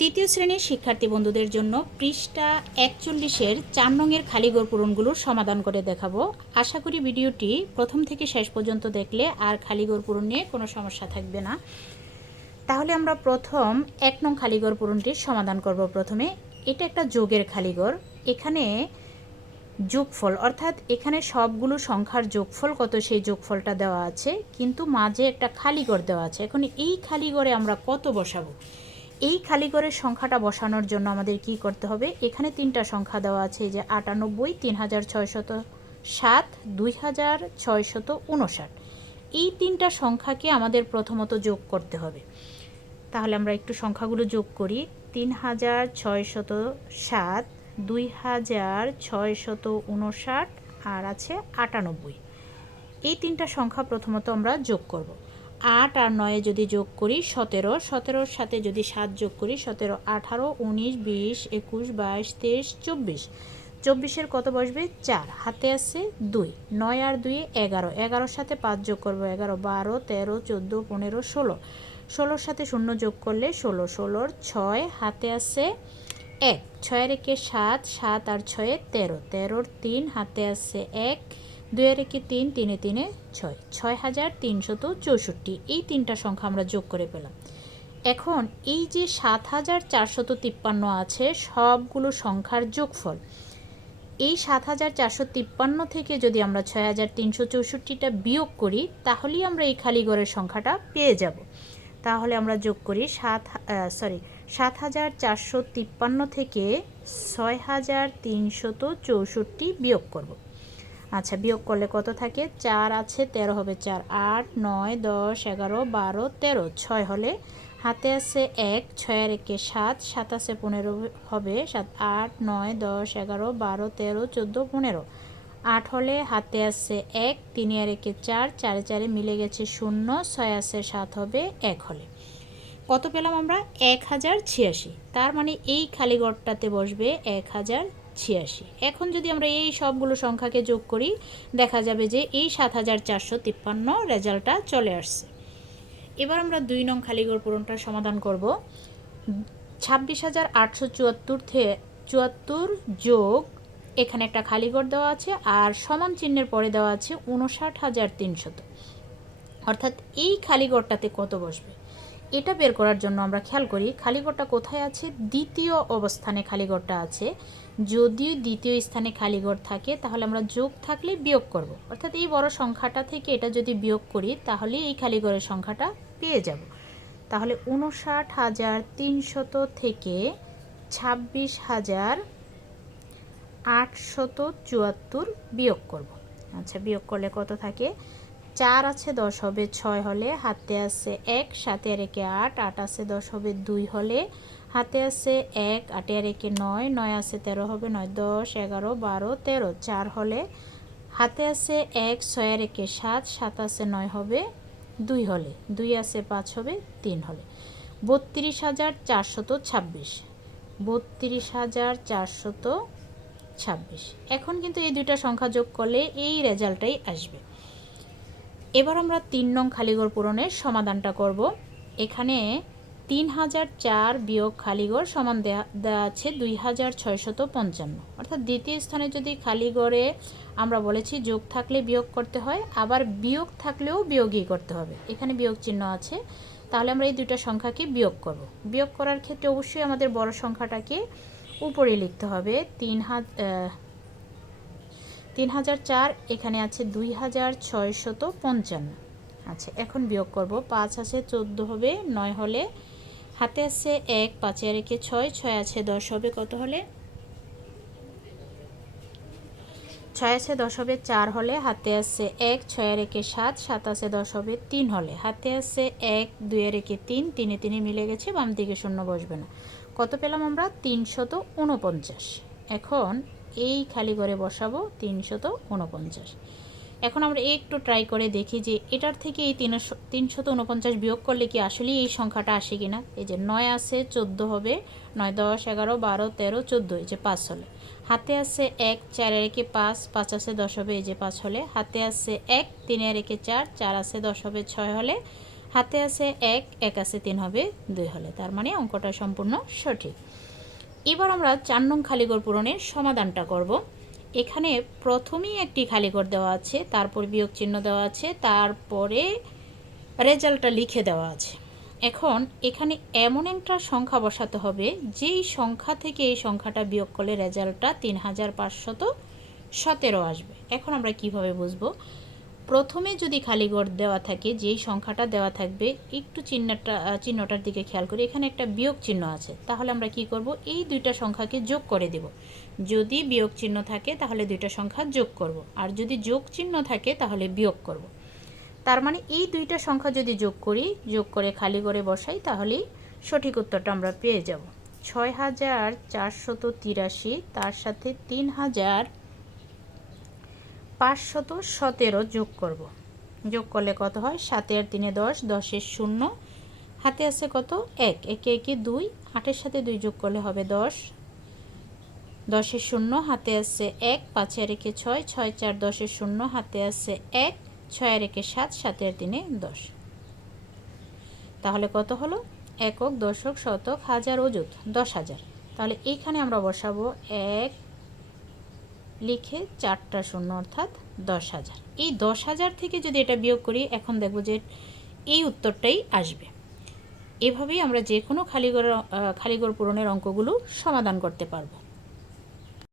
তৃতীয় শ্রেণীর শিক্ষার্থী বন্ধুদের জন্য পৃষ্ঠা ৪১-এর ৪ নংয়ের খালিঘর পূরণগুলোর সমাধান করে দেখাবো। আশা করি ভিডিওটি প্রথম থেকে শেষ পর্যন্ত দেখলে আর খালিঘর পূরণ নিয়ে কোনো সমস্যা থাকবে না। তাহলে আমরা প্রথম ১ নং খালিঘর পূরণটির সমাধান করব। প্রথমে এটা একটা যোগের খালিঘর, এখানে যোগফল অর্থাৎ এখানে সবগুলো সংখ্যার যোগফল কত সেই যোগফলটা দেওয়া আছে, কিন্তু মাঝে একটা খালিঘর দেওয়া আছে। এখন এই খালিঘরে আমরা কত বসাবো? এই খালিঘরের সংখ্যাটা বসানোর জন্য আমাদের কি করতে হবে? এখানে তিনটা সংখ্যা দেওয়া আছে, যে ৯৮, ৩৬০৭, ২৬৫৯। এই তিনটা সংখ্যাকে আমাদের প্রথমত যোগ করতে হবে। তাহলে আমরা একটু সংখ্যাগুলো যোগ করি। ৩৬০৭, ২৬৫৯ আর আছে ৯৮। এই তিনটা সংখ্যা প্রথমত আমরা যোগ করব। ৮ আর ৯ যদি যোগ করি ১৭, ১৭-র সাথে যদি ৭ যোগ করি ১৭, ১৮, ১৯, ২০, ২১, ২২, ২৩, ২৪। ২৪-এর কত বসবে? ৪, হাতে আছে ২। ৯ আর ২, ১১, ১১-র সাথে ৫ যোগ করব ১১, ১২, ১৩, ১৪, ১৫, ১৬। ১৬-র সাথে ০ যোগ করলে ১৬, ১৬-র ৬, হাতে আছে ১। ৬-এর ১-এ ৭, ৭ আর ৬-এ ১৩, ১৩-র ৩, হাতে আছে ১। ২-এর ১-এ ৩, ৩-এ ৩-এ ৬, ৬৩৬৪। এই তিনটা সংখ্যা আমরা যোগ করে পেলাম। এখন এই যে ৭৪৫৩ আছে সবগুলো সংখ্যার যোগফল, এই ৭৪৫৩ থেকে যদি আমরা ৬৩৬৪টা বিয়োগ করি তাহলেই আমরা এই খালিঘরের সংখ্যাটা পেয়ে যাব। তাহলে আমরা যোগ করি ৭৪৫৩ থেকে ৬৩৬৪ বিয়োগ করব। আচ্ছা, বিয়োগ করলে কত থাকে? ৪ আছে ১৩ হবে ৪, ৮, ৯, ১০, ১১, ১২, ১৩, ৬ হলে হাতে আছে ১। ৬-এর ১-এ ৭, ৭ আছে ১৫ হবে ৭, ৮, ৯, ১০, ১১, ১২, ১৩, ১৪, ১৫। ৮ হলে হাতে আছে ১। ৩-এর ১-এ ৪, ৪-এ ৪-এ মিলে গেছে ০, ৬ আছে ৭ হবে ১ হলে কত পেলাম আমরা? ১০৮৬। তার মানে এই খালিঘরটাতে বসবে ১০৮৬। এখন যদি আমরা এই সবগুলো সংখ্যাকে যোগ করি দেখা যাবে যে এই ৭৪৫৩ রেজাল্টটা চলে আসছে। এবার আমরা ২ নং খালিঘর পূরণটার সমাধান করব। ২৬৮৭৪ যোগ এখানে একটা খালিঘর দেওয়া আছে আর সমান চিহ্নের পরে দেওয়া আছে ৫৯৩০০, অর্থাৎ এই খালিঘরটাতে কত বসবে এটা বের করার জন্য আমরা খেয়াল করি খালিঘরটা কোথায় আছে। দ্বিতীয় অবস্থানে খালিঘরটা আছে। যদি দ্বিতীয় স্থানে খালিঘর থাকে তাহলে আমরা যোগ থাকলে বিয়োগ করব, অর্থাৎ এই বড় সংখ্যাটা থেকে এটা যদি বিয়োগ করি তাহলে এই খালিঘরের সংখ্যাটা পেয়ে যাব। তাহলে ৫৯৩০০ থেকে ২৬৮৭৪ বিয়োগ করব। আচ্ছা, বিয়োগ করলে কত থাকে? ৪ আছে ১০ হবে ৬ হলে হাতে আছে ১। ৭-এর ১-এ ৮, ৮ আছে ১০ হবে ২ হলে হাতে আছে ১। ৮-এর ১-এ ৯, ৯ আছে ১৩ হবে ৯, ১০, ১১, ১২, ১৩, ৪ হলে হাতে আছে ১। ৬-এর ১-এ ৭, ৭ আছে ৯ হবে ২ হলে ২ আছে ৫ হবে ৩ হলে ৩২৪২৬। ৩২৪২৬। এখন কিন্তু এই দুইটা সংখ্যা যোগ করলে এই রেজাল্টটাই আসবে। এবার আমরা ৩ নং খালিঘর পূরণের সমাধানটা করব। এখানে ৩০০৪ বিয়োগ খালিঘর সমান দেওয়া আছে ২৬৫৫, অর্থাৎ দ্বিতীয় স্থানে যদি খালিঘরে আমরা বলেছি যোগ থাকলে বিয়োগ করতে হয়, আবার বিয়োগ থাকলেও বিয়োগই করতে হবে। এখানে বিয়োগ চিহ্ন আছে, তাহলে আমরা এই দুইটা সংখ্যাকে বিয়োগ করব। বিয়োগ করার ক্ষেত্রে অবশ্যই আমাদের বড় সংখ্যাটাকে উপরে লিখতে হবে। ৩০০৪ এখানে আছে ২৬৫৫। আচ্ছা, এখন বিয়োগ করব। ৫ আছে ১৪ হবে ৯ হলে হাতে আছে ১। ৫-এর ১-এ ৬, ৬ আছে ১০ হবে কত হলে? ৬ আছে ১০ হবে ৪ হলে হাতে আছে ১। ৬-এর ১-এ ৭, ৭ আছে ১০ হবে ৩ হলে হাতে আছে ১। ২-এর ১-এ ৩, ৩-এ ৩-এ মিলে গেছে, বাম দিকে ০ বসবে না। কত পেলাম আমরা? ৩৪৯। এখন এই খালিঘরে বসাবো ৩৪৯। এখন আমরা একটু ট্রাই করে দেখি যে এটার থেকে এই ৩৪৯ বিয়োগ করলে কি আসলেই এই সংখ্যাটা আসে কিনা। এই যে ৯ আছে ১৪ হবে ৯, ১০, ১১, ১২, ১৩, ১৪, এই যে ৫ হলে হাতে আছে ১। ৪-এর ১-এ ৫, ৫ আছে ১০ হবে এই যে ৫ হলে হাতে আছে ১। ৩-এর ১-এ ৪, ৪ আছে ১০ হবে ৬ হলে হাতে আছে 1, 1 আছে 3 হবে 2 হলে, তার মানে অঙ্কটা সম্পূর্ণ সঠিক। এবার আমরা 4 নং খালিঘর পূরণের সমাধানটা করব। এখানে প্রথমেই একটি খালিঘর দেওয়া আছে, তারপর বিয়োগ চিহ্ন দেওয়া আছে, তারপরে রেজাল্টটা লিখে দেওয়া আছে। এখন এখানে এমন একটা সংখ্যা বসাতে হবে যেই সংখ্যা থেকে এই সংখ্যাটা বিয়োগ করলে রেজাল্টটা 3517 আসবে। এখন আমরা কিভাবে বুঝবো? প্রথমে যদি খালিঘর দেওয়া থাকে, যেই সংখ্যাটা দেওয়া থাকবে, একটু চিহ্নটার দিকে খেয়াল করি, এখানে একটা বিয়োগ চিহ্ন আছে, তাহলে আমরা কি করব? এই দুইটা সংখ্যাকে যোগ করে দেব। যদি বিয়োগ চিহ্ন থাকে তাহলে দুইটা সংখ্যা যোগ করব, আর যদি যোগ চিহ্ন থাকে তাহলে বিয়োগ করব। তার মানে এই দুইটা সংখ্যা যদি যোগ করি, যোগ করে খালিঘরে বসাই, তাহলেই সঠিক উত্তরটা আমরা পেয়ে যাব। 6483 তার সাথে 3517 যোগ করব। যোগ করলে কত হয়? 7 আর 3 10, 10 শূন্য, হাতে আছে কত? 1, 1 1 2, 8 সাথে 2 যোগ করলে হবে 10, 10 শূন্য, হাতে আছে 1, 5 আর 1 6, 6 4 10 শূন্য, হাতে আছে 1, 6 আর 1 7, 7 আর 3 10। তাহলে কত হলো? একক, দশক, শতক, হাজার, অযুত 10,000। তাহলে এইখানে আমরা বসাবো 1 লিখে 4টা শূন্য, অর্থাৎ 10,000। এই 10,000 থেকে যদি এটা বিয়োগ করি, এখন দেখব যে এই উত্তরটাই আসবে। এভাবেই আমরা যে কোনো খালিঘর পূরণের অঙ্কগুলো সমাধান করতে পারবো।